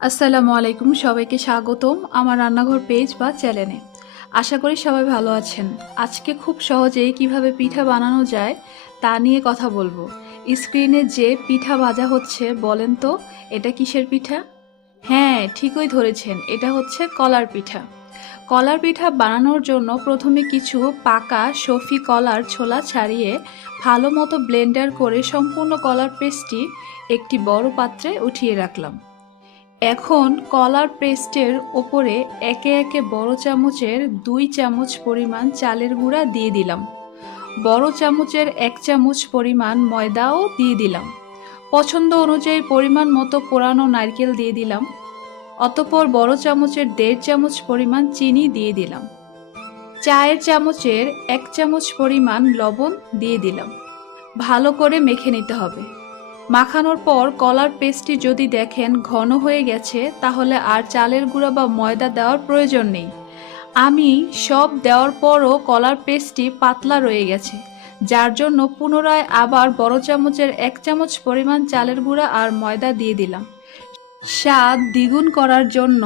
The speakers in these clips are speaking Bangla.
আসসালামু আলাইকুম, সবাইকে স্বাগতম আমার রান্নাঘর পেজ বা চ্যানেলে। আশা করি সবাই ভালো আছেন। আজকে খুব সহজেই কিভাবে পিঠা বানানো যায় তা নিয়ে কথা বলবো। স্ক্রিনে যে পিঠা ভাজা হচ্ছে বলেন তো এটা কিসের পিঠা? হ্যাঁ, ঠিকই ধরেছেন, এটা হচ্ছে কলার পিঠা। কলার পিঠা বানানোর জন্য প্রথমে কিছু পাকা সফি কলার ছোলা ছাড়িয়ে ভালো মতো ব্লেন্ডার করে সম্পূর্ণ কলার পেস্টটি একটি বড় পাত্রে উঠিয়ে রাখলাম। এখন কলার পেস্টের ওপরে একে একে বড় চামচের 2 চামচ পরিমাণ চালের গুঁড়া দিয়ে দিলাম। বড় চামচের 1 চামচ পরিমাণ ময়দাও দিয়ে দিলাম। পছন্দ অনুযায়ী পরিমাণ মতো কোরানো নারকেল দিয়ে দিলাম। অতঃপর বড় চামচের 1.5 চামচ পরিমাণ চিনি দিয়ে দিলাম। চায়ের চামচের 1 চামচ পরিমাণ লবণ দিয়ে দিলাম। ভালো করে মেখে নিতে হবে। মাখানোর পর কলার পেস্টটি যদি দেখেন ঘন হয়ে গেছে তাহলে আর চালের গুঁড়া বা ময়দা দেওয়ার প্রয়োজন নেই। আমি সব দেওয়ার পরও কলার পেস্টটি পাতলা রয়ে গেছে, যার জন্য পুনরায় আবার বড় চামচের 1 চামচ পরিমাণ চালের গুঁড়া আর ময়দা দিয়ে দিলাম। স্বাদ দ্বিগুণ করার জন্য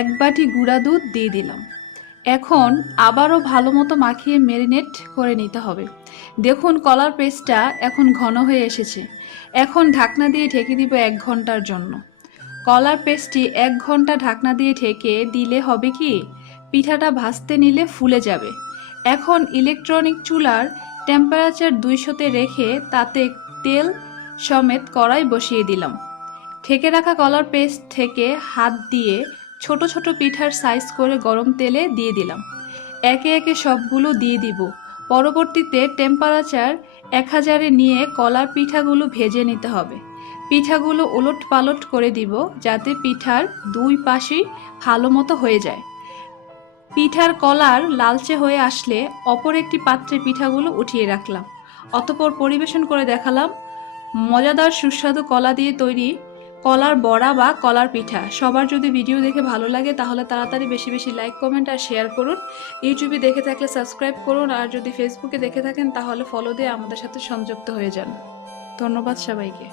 1 বাটি গুঁড়া দুধ দিয়ে দিলাম। এখন আবারও ভালো মতো মাখিয়ে ম্যারিনেট করে নিতে হবে। দেখুন কলার পেস্টটা এখন ঘন হয়ে এসেছে। এখন ঢাকনা দিয়ে ঢেকে দিব 1 ঘন্টার জন্য। কলার পেস্টটি 1 ঘন্টা ঢাকনা দিয়ে ঢেকে দিলে হবে কি, পিঠাটা ভাজতে নিলে ফুলে যাবে। এখন ইলেকট্রনিক চুলার টেম্পারেচার 200-তে রেখে তাতে তেল সমেত কড়াই বসিয়ে দিলাম। ঢেকে রাখা কলার পেস্ট থেকে হাত দিয়ে ছোট ছোট পিঠার সাইজ করে গরম তেলে দিয়ে দিলাম। একে একে সবগুলো দিয়ে দিব। পরবর্তীতে টেম্পারেচার 1000-এ নিয়ে কলার পিঠাগুলো ভেজে নিতে হবে। পিঠাগুলো ওলট পালট করে দিব যাতে পিঠার 2 পাশই ভালো মতো হয়ে যায়। পিঠার কলার লালচে হয়ে আসলে অপর একটি পাত্রে পিঠাগুলো উঠিয়ে রাখলাম। অতঃপর পরিবেশন করে দেখালাম মজাদার সুস্বাদু কলা দিয়ে তৈরি কলার বড়া বা কলার পিঠা। সবার যদি ভিডিও দেখে ভালো লাগে তাহলে তাড়াতাড়ি বেশি বেশি লাইক, কমেন্ট আর শেয়ার করুন। ইউটিউবে দেখে থাকলে সাবস্ক্রাইব করুন, আর যদি ফেসবুকে দেখে থাকেন তাহলে ফলো দিয়ে আমাদের সাথে সংযুক্ত হয়ে যান। ধন্যবাদ সবাইকে।